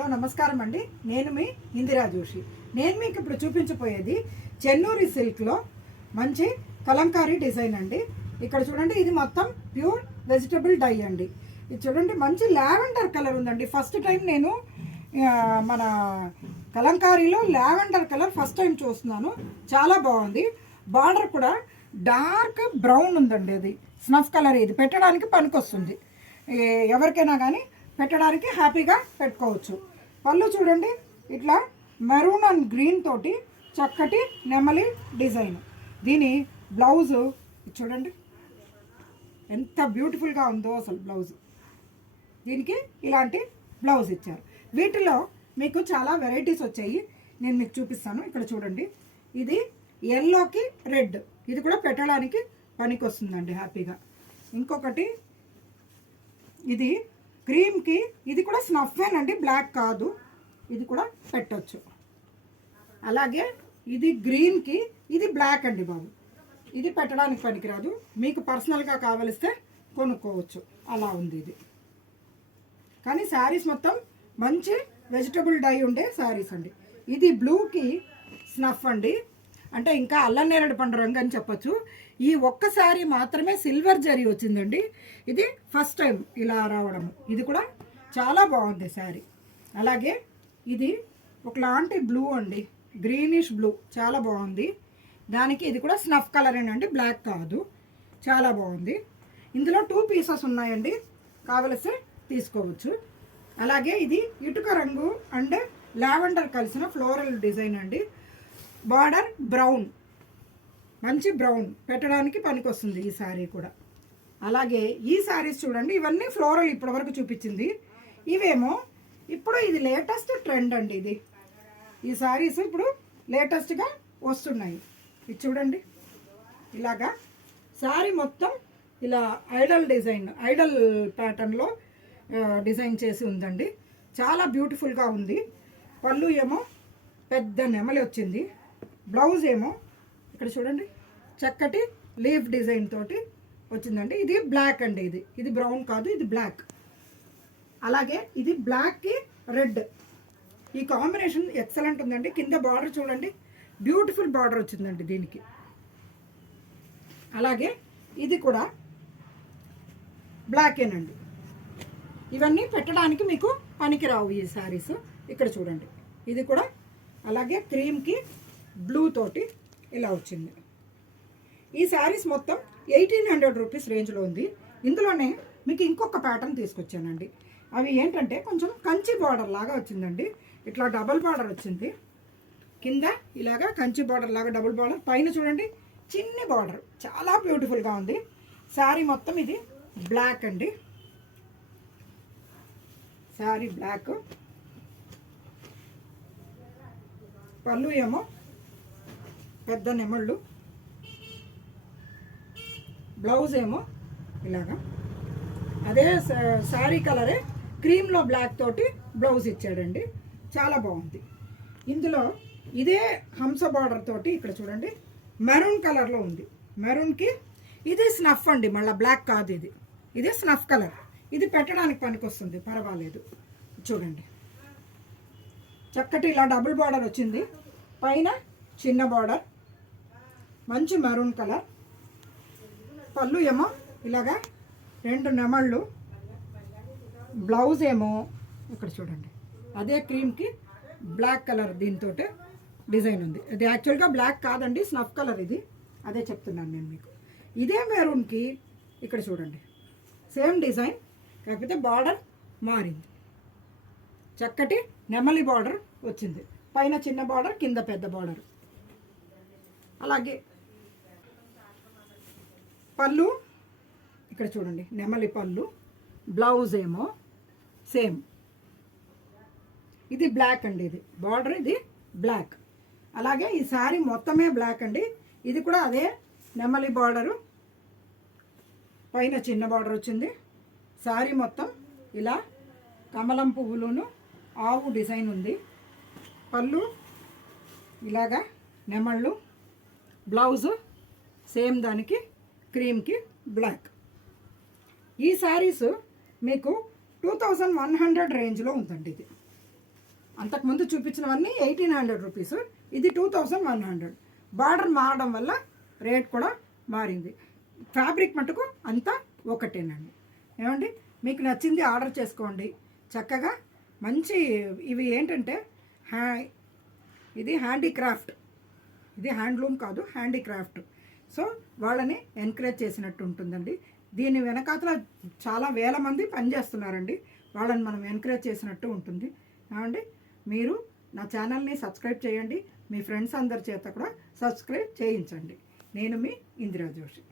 Hello నమస్కారం అండి. నేను మీ ఇందిరా జోషి. నేను మీకు ఇప్పుడు చూపించబోయేది చెన్నూరి సిల్క్లో మంచి కలంకారీ డిజైన్ అండి. ఇక్కడ చూడండి, ఇది మొత్తం ప్యూర్ వెజిటబుల్ డై అండి. ఇది చూడండి, మంచి లావెండర్ కలర్ ఉందండి. ఫస్ట్ టైం నేను మన కలంకారీలో లావెండర్ కలర్ ఫస్ట్ టైం చూస్తున్నాను. చాలా బాగుంది. బార్డర్ కూడా డార్క్ బ్రౌన్ ఉందండి. అది స్నఫ్ కలర్. ఇది పెట్టడానికి పనికొస్తుంది, ఎవరికైనా కానీ పెట్టడానికి హ్యాపీగా పెట్టుకోవచ్చు. పళ్ళు చూడండి, ఇట్లా మెరూన్ అండ్ గ్రీన్ తోటి చక్కటి నెమలి డిజైన్. దీని బ్లౌజు చూడండి ఎంత బ్యూటిఫుల్గా ఉందో అసలు. బ్లౌజ్ దీనికి ఇలాంటి బ్లౌజ్ ఇచ్చారు. వీటిలో మీకు చాలా వెరైటీస్ వచ్చాయి, నేను మీకు చూపిస్తాను. ఇక్కడ చూడండి, ఇది ఎల్లోకి రెడ్. ఇది కూడా పెట్టడానికి పనికి వస్తుందండి హ్యాపీగా. ఇంకొకటి ఇది క్రీమ్కి, ఇది కూడా స్నఫేనండి, బ్లాక్ కాదు. ఇది కూడా పెట్టచ్చు. అలాగే ఇది గ్రీన్కి, ఇది బ్లాక్ అండి బాబు. ఇది పెట్టడానికి పనికిరాదు, మీకు పర్సనల్గా కావలిస్తే కొనుక్కోవచ్చు. అలా ఉంది ఇది. కానీ శారీస్ మొత్తం మంచి వెజిటబుల్ డై ఉండే శారీస్ అండి. ఇది బ్లూకి స్నఫ్ అండి, అంటే ఇంకా అల్లం నేరేడు పండు రంగు అని చెప్పచ్చు. ఈ ఒక్క శారీ మాత్రమే సిల్వర్ జరీ వచ్చిందండి. ఇది ఫస్ట్ టైం ఇలా రావడం. ఇది కూడా చాలా బాగుంది శారీ. అలాగే ఇది ఒకలాంటి బ్లూ అండి, గ్రీనిష్ బ్లూ, చాలా బాగుంది. దానికి ఇది కూడా స్నఫ్ కలరేనండి, బ్లాక్ కాదు. చాలా బాగుంది. ఇందులో 2 పీసెస్ ఉన్నాయండి, కావలిస్తే తీసుకోవచ్చు. అలాగే ఇది ఇటుక రంగు అండ్ లావెండర్ కలిసిన ఫ్లోరల్ డిజైన్ అండి. బార్డర్ బ్రౌన్, మంచి బ్రౌన్, పెట్టడానికి పనికొస్తుంది ఈ శారీ కూడా. అలాగే ఈ శారీస్ చూడండి, ఇవన్నీ ఫ్లోరల్ ఇప్పటివరకు చూపించింది. ఇవేమో ఇప్పుడు ఇది లేటెస్ట్ ట్రెండ్ అండి. ఇది ఈ శారీస్ ఇప్పుడు లేటెస్ట్గా వస్తున్నాయి. ఇది చూడండి, ఇలాగా శారీ మొత్తం ఇలా ఐడల్ డిజైన్, ఐడల్ ప్యాటర్న్లో డిజైన్ చేసి ఉందండి. చాలా బ్యూటిఫుల్గా ఉంది. పళ్ళు ఏమో పెద్ద నెమలి వచ్చింది. బ్లౌజ్ ఏమో ఇక్కడ చూడండి, చక్కటి లీఫ్ డిజైన్ తోటి వచ్చిందండి. ఇది బ్లాక్ అండి. ఇది బ్రౌన్ కాదు, ఇది బ్లాక్. అలాగే ఇది బ్లాక్కి రెడ్, ఈ కాంబినేషన్ ఎక్సలెంట్ ఉందండి. కింద బార్డర్ చూడండి, బ్యూటిఫుల్ బార్డర్ వచ్చిందండి దీనికి. అలాగే ఇది కూడా బ్లాకేనండి. ఇవన్నీ పెట్టడానికి మీకు పనికిరావు ఈ శారీస్. ఇక్కడ చూడండి, ఇది కూడా అలాగే క్రీమ్కి బ్లూ తోటి ఇలా వచ్చింది. ఈ శారీస్ మొత్తం 1800 రూపీస్ రేంజ్లో ఉంది. ఇందులోనే మీకు ఇంకొక ప్యాటర్న్ తీసుకొచ్చానండి. అవి ఏంటంటే కొంచెం కంచి బార్డర్ లాగా వచ్చిందండి. ఇట్లా డబల్ బార్డర్ వచ్చింది. కింద ఇలాగా కంచి బార్డర్ లాగా డబుల్ బార్డర్, పైన చూడండి చిన్ని బార్డర్. చాలా బ్యూటిఫుల్గా ఉంది. శారీ మొత్తం ఇది బ్లాక్ అండి. శారీ బ్లాక్. పళ్ళు ఏమో పెద్ద నెమళ్ళు. బ్లౌజ్ ఏమో ఇలాగా అదే శారీ కలరే క్రీమ్లో బ్లాక్ తోటి బ్లౌజ్ ఇచ్చాడండి. చాలా బాగుంది. ఇందులో ఇదే హంస బార్డర్ తోటి ఇక్కడ చూడండి మెరూన్ కలర్లో ఉంది. మెరూన్కి ఇది స్నఫ్ అండి, మళ్ళీ బ్లాక్ కాదు. ఇది స్నఫ్ కలర్. ఇది పెట్టడానికి పనికొస్తుంది, పర్వాలేదు. చూడండి, చక్కటి ఇలా డబుల్ బార్డర్ వచ్చింది. పైన చిన్న బార్డర్, మంచి మెరూన్ కలర్. పళ్ళు ఏమో ఇలాగా 2 నెమళ్ళు. బ్లౌజ్ ఏమో ఇక్కడ చూడండి అదే క్రీమ్కి బ్లాక్ కలర్ దీంతో డిజైన్ ఉంది. ఇది యాక్చువల్గా బ్లాక్ కాదండి, స్నఫ్ కలర్. ఇది అదే చెప్తున్నాను నేను మీకు. ఇదే మెరూన్కి ఇక్కడ చూడండి సేమ్ డిజైన్, కాకపోతే బార్డర్ మారింది. చక్కటి నెమలి బార్డర్ వచ్చింది. పైన చిన్న బార్డర్, కింద పెద్ద బార్డర్. అలాగే పళ్ళు ఇక్కడ చూడండి నెమలి పళ్ళు. బ్లౌజ్ ఏమో సేమ్, ఇది బ్లాక్ అండి. ఇది బార్డర్, ఇది బ్లాక్. అలాగే ఈ శారీ మొత్తమే బ్లాక్ అండి. ఇది కూడా అదే నెమలి బార్డరు, పైన చిన్న బార్డర్ వచ్చింది. శారీ మొత్తం ఇలా కమలం పువ్వులోను ఆవు డిజైన్ ఉంది. పళ్ళు ఇలాగా నెమళ్ళు. బ్లౌజు సేమ్ దానికి క్రీమ్కి బ్లాక్. ఈ శారీస్ మీకు 2100 రేంజ్లో ఉందండి. ఇది అంతకుముందు చూపించినవన్నీ 1800 రూపీస్, ఇది 2100. బార్డర్ మారడం వల్ల రేట్ కూడా మారింది. ఫ్యాబ్రిక్ మటుకు అంతా ఒకటేనండి. ఏమండి, మీకు నచ్చింది ఆర్డర్ చేసుకోండి చక్కగా. మంచి ఇవి ఏంటంటే ఇది హ్యాండీక్రాఫ్ట్, ఇది హ్యాండ్లూమ్ కాదు, హ్యాండీక్రాఫ్ట్. సో వాళ్ళని ఎంకరేజ్ చేసినట్టు ఉంటుందండి. దీని వెనకాతల చాలా వేల మంది పనిచేస్తున్నారండి, వాళ్ళని మనం ఎంకరేజ్ చేసినట్టు ఉంటుంది. ఏమండి, మీరు నా ఛానల్ని సబ్స్క్రైబ్ చేయండి, మీ ఫ్రెండ్స్ అందరి చేత కూడా సబ్స్క్రైబ్ చేయించండి. నేను మీ ఇందిరా జోషి.